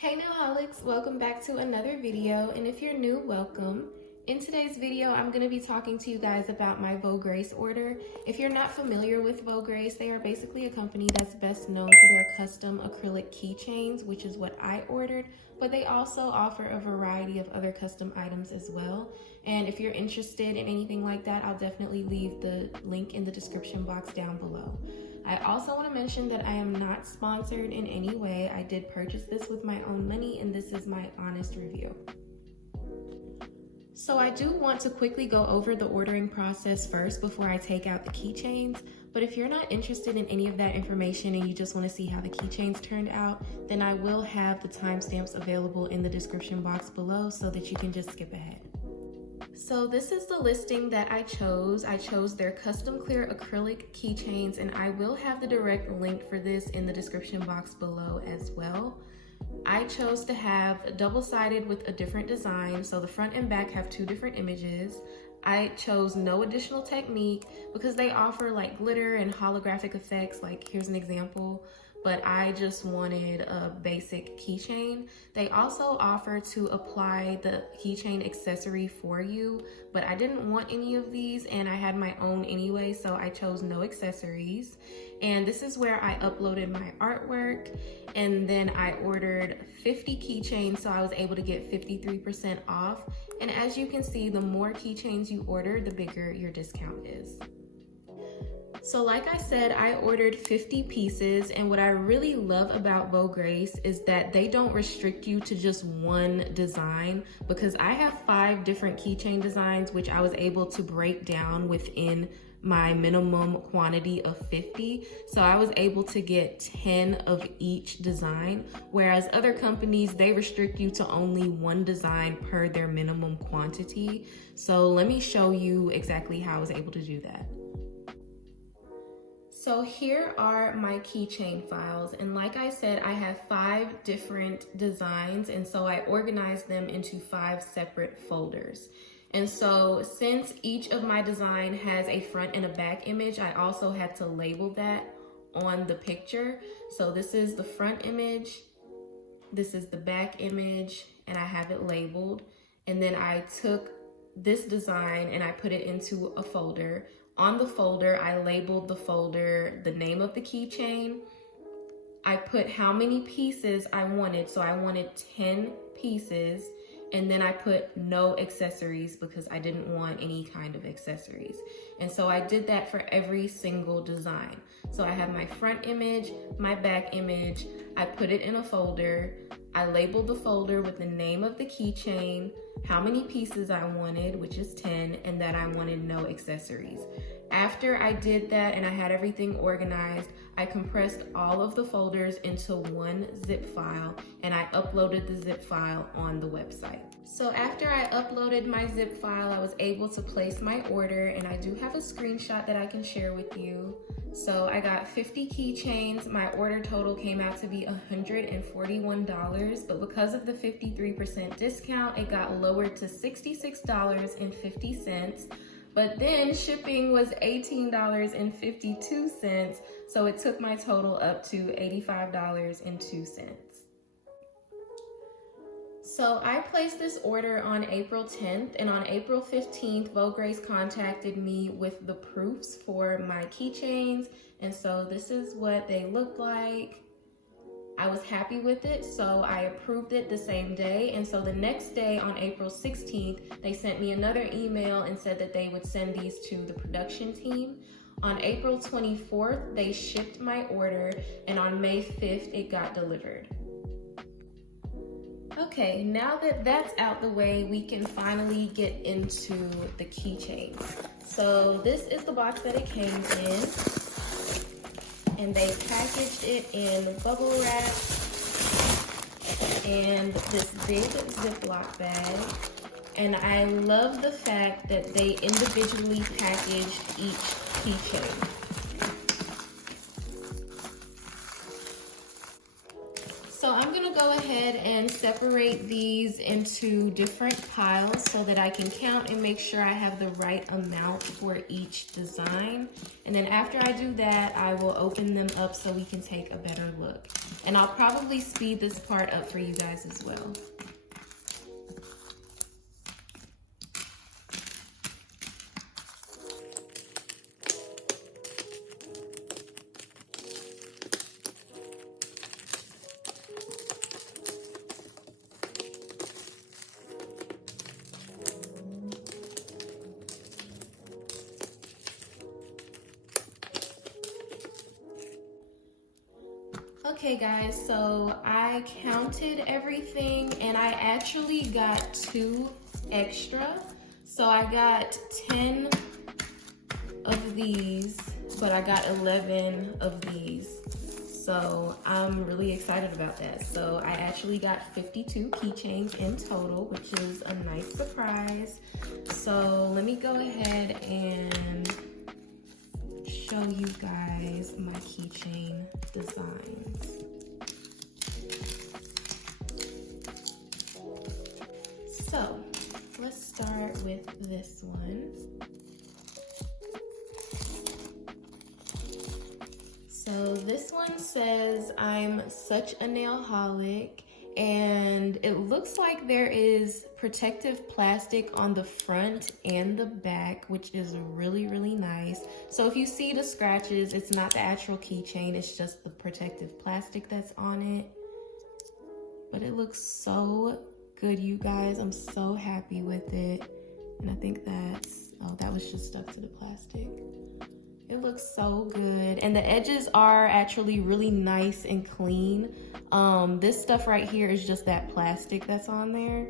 Hey Nailholics, welcome back to another video, and if you're new, welcome. In today's video, I'm going to be talking to you guys about my Vograce order. If you're not familiar with Vograce, they are basically a company that's best known for their custom acrylic keychains, which is what I ordered, but they also offer a variety of other custom items as well. And if you're interested in anything like that, I'll definitely leave the link in the description box down below. I also want to mention that I am not sponsored in any way. I did purchase this with my own money, and this is my honest review. So I do want to quickly go over the ordering process first before I take out the keychains, but if you're not interested in any of that information and you just want to see how the keychains turned out, then I will have the timestamps available in the description box below so that you can just skip ahead. So this is the listing that I chose. I chose their custom clear acrylic keychains, and I will have the direct link for this in the description box below as well. I chose to have double-sided with a different design, so the front and back have two different images. I chose no additional technique because they offer like glitter and holographic effects, like here's an example, but I just wanted a basic keychain. They also offer to apply the keychain accessory for you, but I didn't want any of these and I had my own anyway, so I chose no accessories. And this is where I uploaded my artwork, and then I ordered 50 keychains, so I was able to get 53% off. And as you can see, the more keychains you order, the bigger your discount is. So like I said, I ordered 50 pieces, and what I really love about Vograce is that they don't restrict you to just one design, because I have 5 different keychain designs, which I was able to break down within my minimum quantity of 50. So I was able to get 10 of each design, whereas other companies, they restrict you to only one design per their minimum quantity. So let me show you exactly how I was able to do that. So here are my keychain files, and like I said, I have 5 different designs, and so I organized them into 5 separate folders. And so since each of my design has a front and a back image, I also had to label that on the picture. So this is the front image, this is the back image, and I have it labeled. And then I took this design and I put it into a folder. On the folder, I labeled the folder the name of the keychain. I put how many pieces I wanted. So I wanted 10 pieces. And then I put no accessories because I didn't want any kind of accessories. And so I did that for every single design. So I have my front image, my back image. I put it in a folder. I labeled the folder with the name of the keychain, how many pieces I wanted, which is 10, and that I wanted no accessories. After I did that and I had everything organized, I compressed all of the folders into one zip file, and I uploaded the zip file on the website. So after I uploaded my zip file, I was able to place my order, and I do have a screenshot that I can share with you. So I got 50 keychains. My order total came out to be $141, but because of the 53% discount, it got lowered to $66.50. But then shipping was $18.52, so it took my total up to $85.02. So I placed this order on April 10th, and on April 15th, Vograce contacted me with the proofs for my keychains, and so this is what they look like. I was happy with it, so I approved it the same day. And so the next day, on April 16th, they sent me another email and said that they would send these to the production team. On April 24th, they shipped my order, and on May 5th, it got delivered. Okay, now that that's out the way, we can finally get into the keychains. So this is the box that it came in. And they packaged it in bubble wrap and this big Ziploc bag. And I love the fact that they individually packaged each keychain. So I'm gonna go go ahead and separate these into different piles so that I can count and make sure I have the right amount for each design. And then after I do that, I will open them up so we can take a better look. And I'll probably speed this part up for you guys as well. Okay guys, so I counted everything and I actually got 2 extra. So I got 10 of these, but I got 11 of these. So I'm really excited about that. So I actually got 52 keychains in total, which is a nice surprise. So let me go ahead and show you guys my keychain designs. So let's start with this one. So this one says, I'm such a nailholic, and it looks like there is protective plastic on the front and the back, which is really, really nice. So if you see the scratches, it's not the actual keychain, it's just the protective plastic that's on it. But it looks so good, you guys. I'm so happy with it. And I think that's, oh, that was just stuck to the plastic. It looks so good. And the edges are actually really nice and clean. This stuff right here is just that plastic that's on there.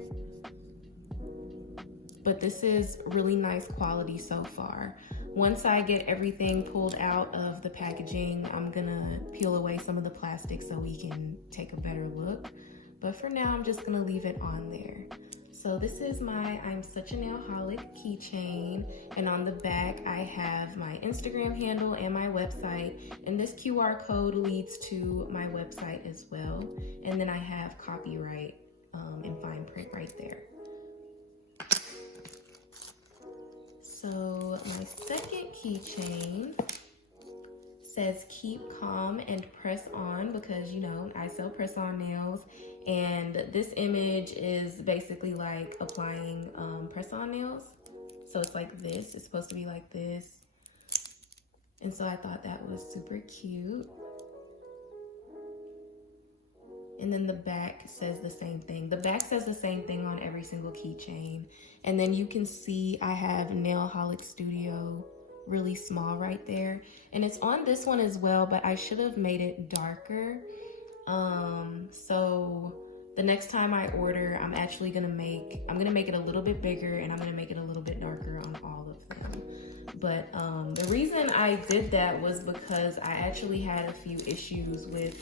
But this is really nice quality so far. Once I get everything pulled out of the packaging, I'm gonna peel away some of the plastic so we can take a better look. But for now, I'm just gonna leave it on there. So this is my I'm Such a Nailholic keychain, and on the back I have my Instagram handle and my website, and this QR code leads to my website as well. And then I have copyright in fine print right there. So my second keychain says keep calm and press on, because you know I sell press on nails, and this image is basically like applying press on nails. So it's like this, it's supposed to be like this, and so I thought that was super cute. And then the back says the same thing. The back says the same thing on every single keychain. And then you can see I have NailholicStudio really small right there. And it's on this one as well, but I should have made it darker. So the next time I order, I'm gonna make it a little bit bigger, and I'm gonna make it a little bit darker on all of them. But the reason I did that was because I actually had a few issues with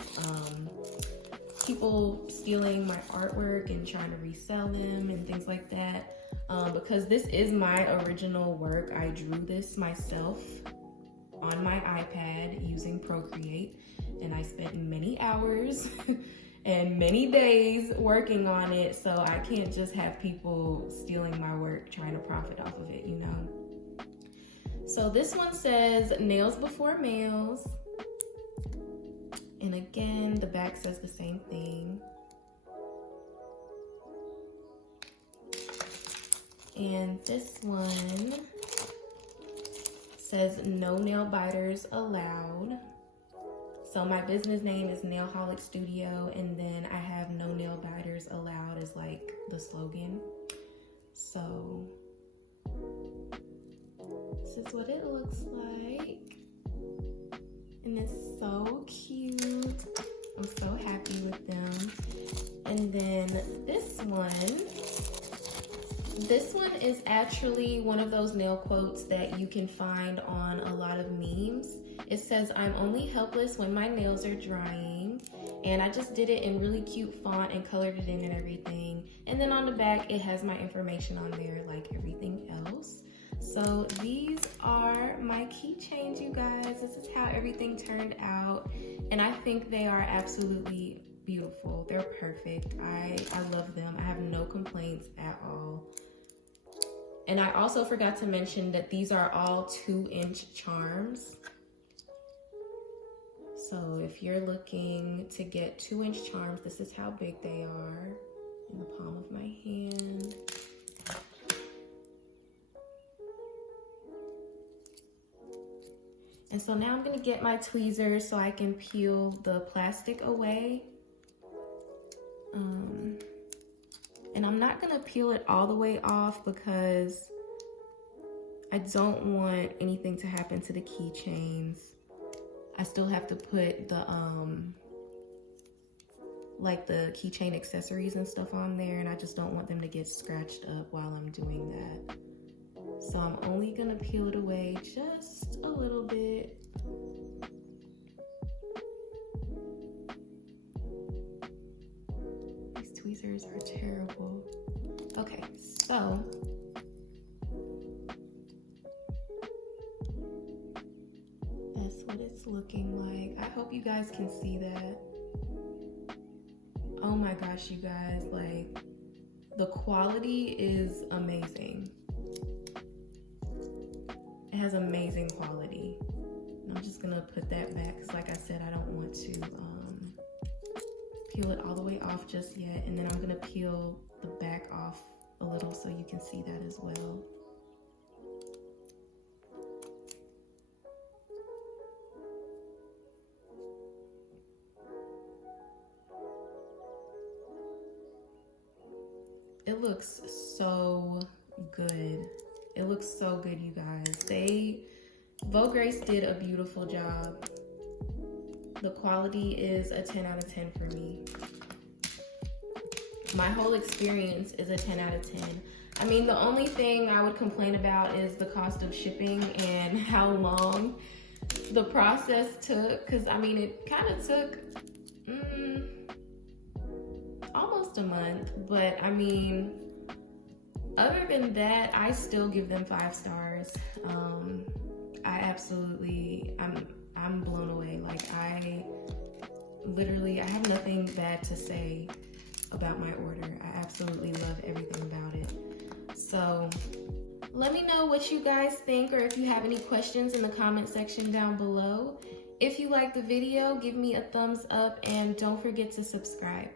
people stealing my artwork and trying to resell them and things like that. Because this is my original work. I drew this myself on my iPad using Procreate, and I spent many hours and many days working on it, so I can't just have people stealing my work trying to profit off of it, you know? So this one says nails before males. And again, the back says the same thing. And this one says no nail biters allowed. So my business name is NailholicStudio, and then I have no nail biters allowed as like the slogan. So this is what it looks like. And it's so cute. I'm so happy with them. And then this one is actually one of those nail quotes that you can find on a lot of memes. It says, I'm only helpless when my nails are drying. And I just did it in really cute font and colored it in and everything. And then on the back, it has my information on there like everything else. So these are my keychains, you guys. This is how everything turned out. And I think they are absolutely beautiful. They're perfect. I love them. I have no complaints at all. And I also forgot to mention that these are all 2-inch charms. So if you're looking to get 2-inch charms, this is how big they are in the palm of my hand. And so now I'm gonna get my tweezers so I can peel the plastic away. And I'm not gonna peel it all the way off because I don't want anything to happen to the keychains. I still have to put the like the keychain accessories and stuff on there, and I just don't want them to get scratched up while I'm doing that. So I'm only gonna peel it away just a little bit. These tweezers are terrible. Okay, so that's what it's looking like. I hope you guys can see that. Oh my gosh, you guys, like, the quality is amazing. It has amazing quality. And I'm just gonna put that back because, like I said, I don't want to peel it all the way off just yet. And then I'm gonna peel the back off a little so you can see that as well. It looks so good. It looks so good, you guys. Vograce did a beautiful job. The quality is a 10 out of 10 for me. My whole experience is a 10 out of 10. I mean, the only thing I would complain about is the cost of shipping and how long the process took. Because, I mean, it kind of took almost a month. But, I mean, other than that, I still give them 5 stars. I'm blown away. Like, I have nothing bad to say about my order. I absolutely love everything about it. So let me know what you guys think, or if you have any questions in the comment section down below. If you like the video, give me a thumbs up and don't forget to subscribe.